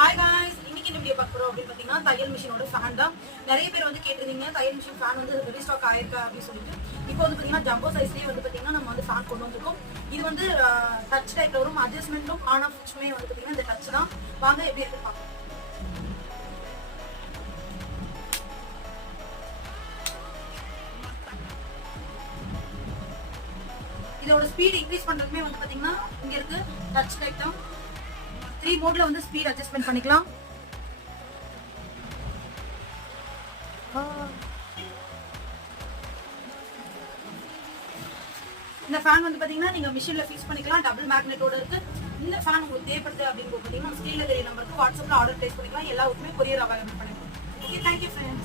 Hi guys இன்னைக்கு இந்த video பார்க்க போறோம் அப்படின்னு பார்த்தீங்கன்னா தையல் மிஷினோட ஃபேன் தான். நிறைய பேர் வந்து கேட்டிருந்தீங்க தையல் மிஷின் ஃபேன் வந்து ரீஸ்டாக் ஆயிருக்கா அப்படின்னு சொல்லிட்டு. இப்போ வந்து பார்த்தீங்கன்னா ஜம்போ சைஸ்லேயே வந்து பார்த்தீங்கன்னா நம்ம வந்து ஃபேன் கொண்டு வந்திருக்கோம். இது வந்து டச் டைப்ல வரும். அட்ஜஸ்ட்மெண்ட்டும் ஆன் ஆஃப் சுமே வந்து பார்த்தீங்கன்னா இந்த டச் தான். வாங்க எப்படி இருக்கு பார்க்கலாம் இதோட ஸ்பீட் இன்க்ரீஸ் பண்றதுமே வந்து பாத்தீங்கன்னா இங்க இருக்கு. டச் டைப் தான். த்ரீ மோட்ல வந்து ஸ்பீட் அட்ஜஸ்ட்மெண்ட் பண்ணிக்கலாம். இந்த ஃபேன் வந்து பாத்தீங்கன்னா நீங்க மிஷின்ல ஃபிக்ஸ் பண்ணிக்கலாம். டபுள் மேக்னெட்டோட இருக்கு. இந்த ஃபேன் உங்களுக்கு தேவைப்படுது அப்படின்னு பாத்தீங்கன்னா ஸ்க்ரீன்ல தெரிய நம்பருக்கு வாட்ஸ்அப்ல ஆர்டர் பிளேஸ் பண்ணிக்கலாம். எல்லாருக்குமே கொரியர் அவைலபிள் பண்ணிக்கலாம். Okay thank you friends